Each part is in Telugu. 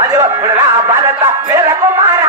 అయ్యో నా భరత వీర కుమార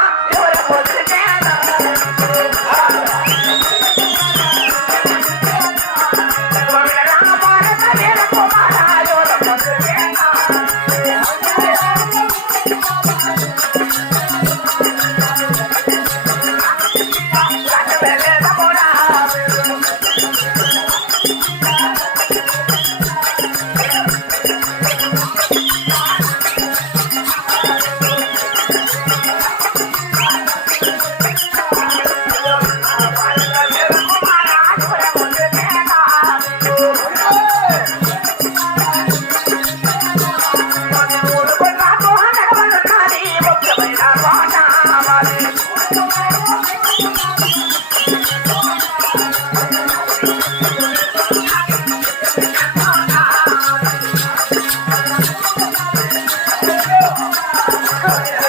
Oh, yeah.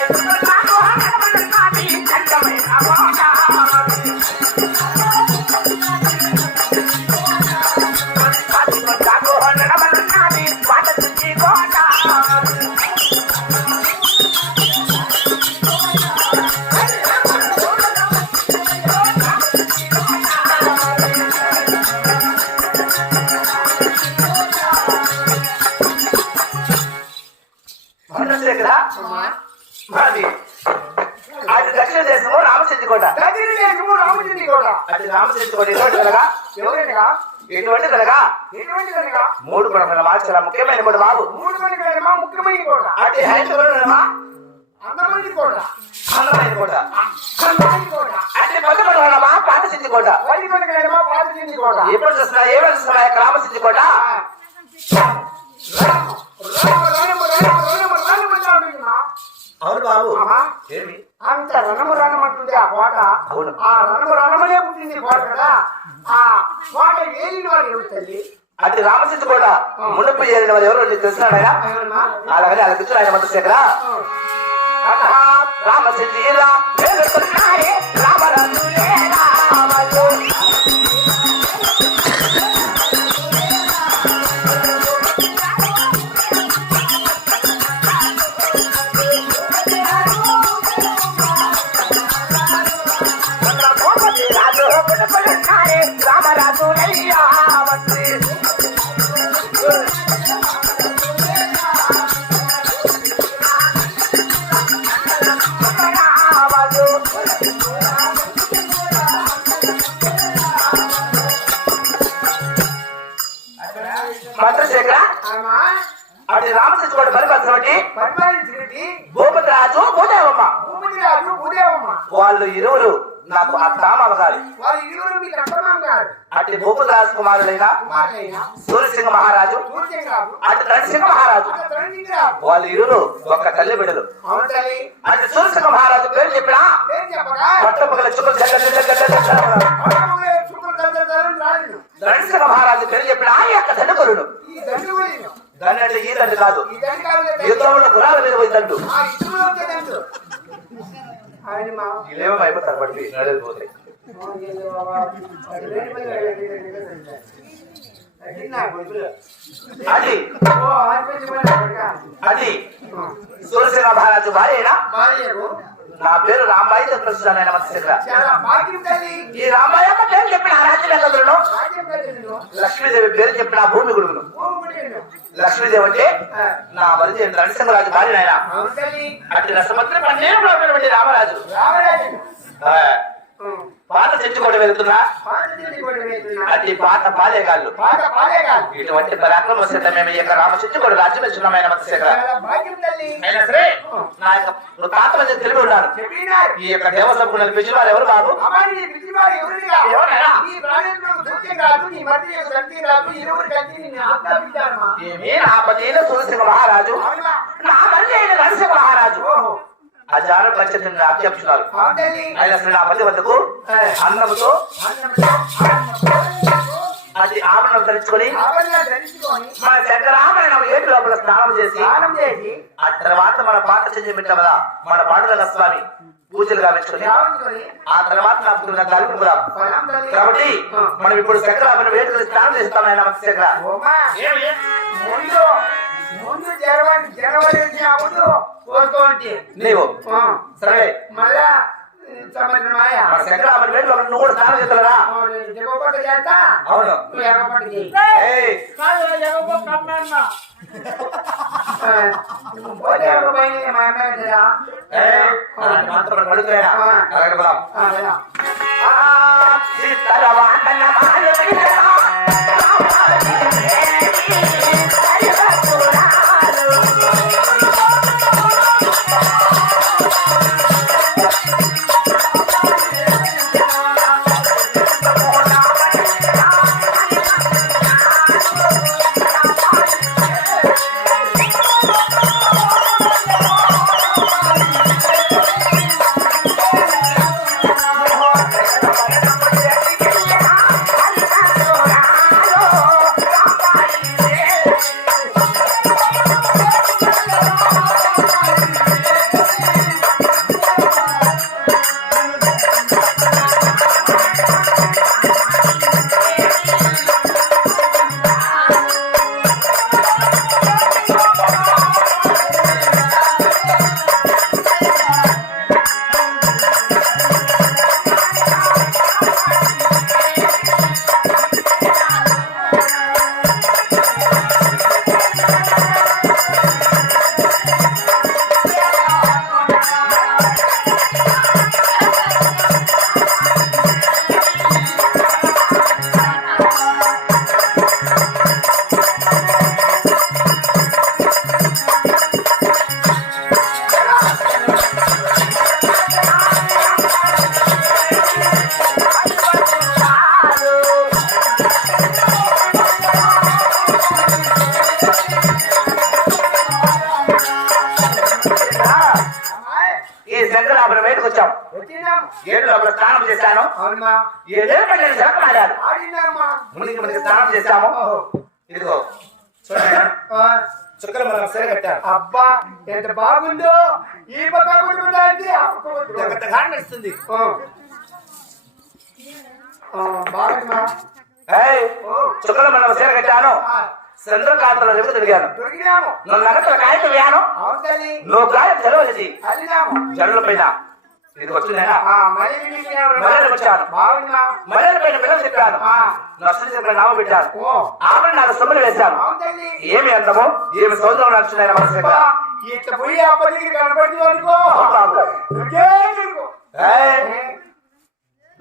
అది రామచంద్రకోట ఎటువంటి కలగా? ఎవరైనా? ఎటువంటి కలగా? ఎటువంటి కనుక మూడు గుణముల మాట చాలా ముఖ్యమైన మూడు బాబు. మూడు కనుక ముఖ్యమైన కోట. అటు హైదరాబాద్ అందమైన కోట. అందమైన కోట. అందమైన కోట. అటు పది గుణములమా పాత సిద్ధి కోట. పది మంది కనుక పాత చెంది కోట. ఎప్పుడు చూస్తున్నా ఏమైనా చూస్తున్నా రామసిద్ధి కోట? రామ రామ రామ రామ రామ రామ అవును బాబు. ఏమి? అంత రణము రణమంటుంది ఆ కోట. ఆ రణము రణమనే పుట్టింది కోట కదా. ఆ కోట ఏలిన వాడు ఎవరు తల్లి? అటు రామసిద్ధి కోట. మునుపు చేరిన వారు ఎవరు ఎవరన్నా అలాగని అలా కూర్చుని ఆయన మంత్రశేఖర. రామసిద్ధి రా వెలుగుతున్నాయి రామరాజులే అటు రామచంద్ర కోట పరిపాలన బట్టి పరిపాలించినది భూపతి రాజు భూదేవమ్మ భూపతి రాజు భూదేవమ్మ వాళ్ళు ఇరువురు నాకు అత్తామామ గారు అటు భూపతి రాజు కుమారులైన సూర్యసింహ మహారాజు అటు రణసింహ మహారాజు వాళ్ళు ఇరువురు ఒక్క తల్లి బిడ్డలు అటు సూర్యసింహ మహారాజు పేరు చెప్పినా పట్టపగల చుక్కలు జగ జగ జగ జగ జగ. పడమగే చుక్కలు దద్దరం రాజు రణసింహ మహారాజు పేరు చెప్పినా ఈ యొక్క దండుకొలుడు ఈ దండు వలిను దాన్ని అంటే ఈ తండ్రి కాదు ఈ దండు కావాలి యుద్ధంలో గురాల మీద పోయి తండ్రు ఆ ఇద్దరు వచ్చే దండు ఆయన మా ఇలేమో అయిపోతారు బట్టి నడలిపోతాయి అది. అది. సూర్యసింహ మహారాజు భార్యనా నా పేరు రాంబాయి తెలుస్తున్నాను ఆయన తల్లి ఈ రాంబాయి యొక్క పేరు చెప్పిన తల్లి లక్ష్మీదేవి పేరు చెప్పిన భూమి గుడుగును. లక్ష్మీదేవి అంటే నా మరిది నరసింహరాజు భార్య తల్లి. అటు రసమంత్రి ఉన్నటువంటి రామరాజు. రామరాజు. పాత చెంచుకోట వెళ్తున్నా అట్టి పాత పాలేగాళ్ళు పాలే కాదు ఇటువంటి పరాక్రమ సిద్ధ మేము ఈ యొక్క రామ చెంచుకోట రాజ్యం ఇస్తున్నామైన తల్లి అయినా సరే నా యొక్క తాత మంది తెలివి చెప్పినారు ఈ యొక్క దేవసభకు వారు ఎవరు బాబు? కాదు నిన్ను ఏమి నా పతిన సూర్యసింహ మహారాజు. నా అయిన నరసింహ మహారాజు. పంచతిని ఆజ్ఞాపించున్నారు అవును తల్లి ఆయన అసలు నా పతి వద్దకు అన్నముతో అది ఆభరణం ధరించుకొని మన శంకరాభరణం ఏటి లోపల స్నానం చేసి స్నానం చేసి ఆ తర్వాత మన పాట చెంది పెట్టాం కదా మన పాండురంగ స్వామి పూజలు గావించుకొని రావించుకొని ఆ తర్వాత నాకు నా కలుపుకురాం పొలం తల్లి కాబట్టి మనం ఇప్పుడు శంకరాభరణం వేటుకొని స్నానం చేస్తాం ఆయన శంకర. ముందు జనవరి జనవరి వస్తూ ఉంటే. నీవు. సరే. మళ్ళా నువ్వు కూడా స్నానం చేస్తారా జగపట్టు చేస్తా. అవును. నువ్వు ఎగపట్టు చేయి. ఏయ్. కాదు జగపో కమ్మన్న. ఆ, పోతే ఒక పైన మా అమ్మాయి కదా. మాత్రం మనం అడుగుతున్నాయా ఈ శంకరాపురం వేటకు వచ్చాం. ఏడు లోపల స్నానం చేశాను. ఆడినామ్మా. మునికి మునికి స్నానం చేశాము. ఇదిగో. చుక్కలు మనం సరే కట్టారు. అబ్బా ఎంత బాగుందో. ఈ పక్క కొట్టుకుంటాంది ఆ పక్క కొట్టుకుంటాంది. కారణిస్తుంది ఆ. ఆ, బాగుందమ్మా. ఏయ్, చుక్కలు మనం సీర కట్టాను. చంద్రకాంతలో తిరిగాను. నన్ను నగతల కాయత వేయాను సెలవులది అల్లినాము జనుల పైన. ఇది వచ్చిందేనా? ఆ? మళ్ళీ వచ్చాను. మల్లెల పైన పిల్లలు చెప్పాను. ఆ. నష్టం చెప్పిన నామ పెట్టాను ఓ. ఆమె నాకు సొమ్ములు వేశాను ఏమి అందము ఏమి సౌందర్యం నచ్చున్నాయి మనసు ఇట్లా పోయి అప్పటికి కనపడింది అనుకో బాబు. నువ్వే తిరుగు. ఏయ్,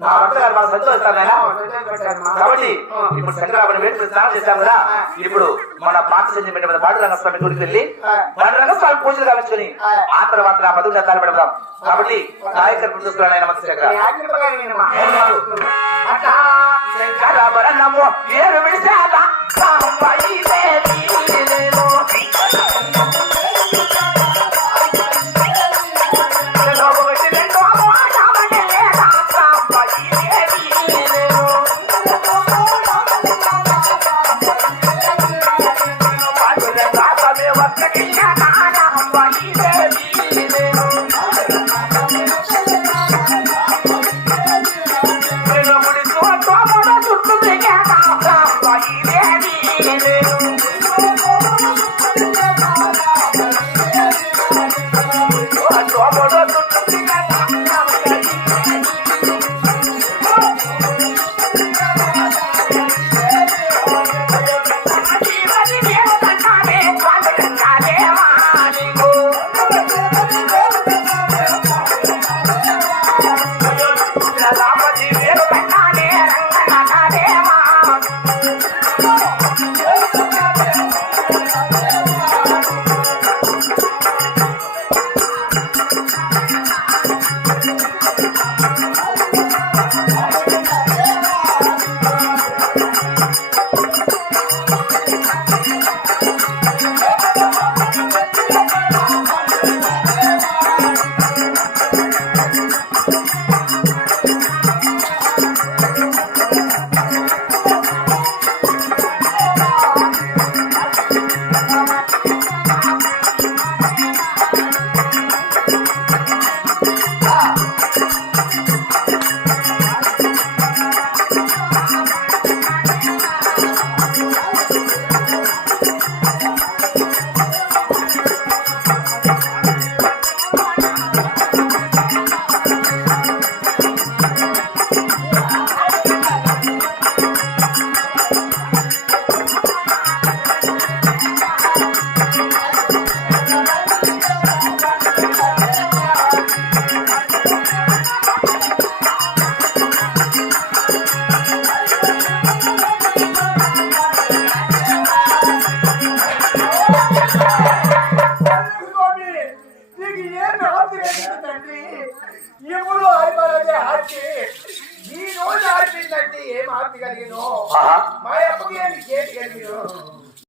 నా భర్త గారు మాకు కాబట్టి ఇప్పుడు వేడి స్నానం చేశాం కదా? ఇప్పుడు మన పాత సెంటిమెంట్ మీద పాండురంగ స్వామి గుడికి వెళ్ళి పాండురంగ స్వామి పూజలు కావించుకుని ఆ తర్వాత నా పదవి నెత్తాలు పెడదాం. కాబట్టి నాయకత్వం చూస్తున్నాను మన శంకర. శంకరాభరణము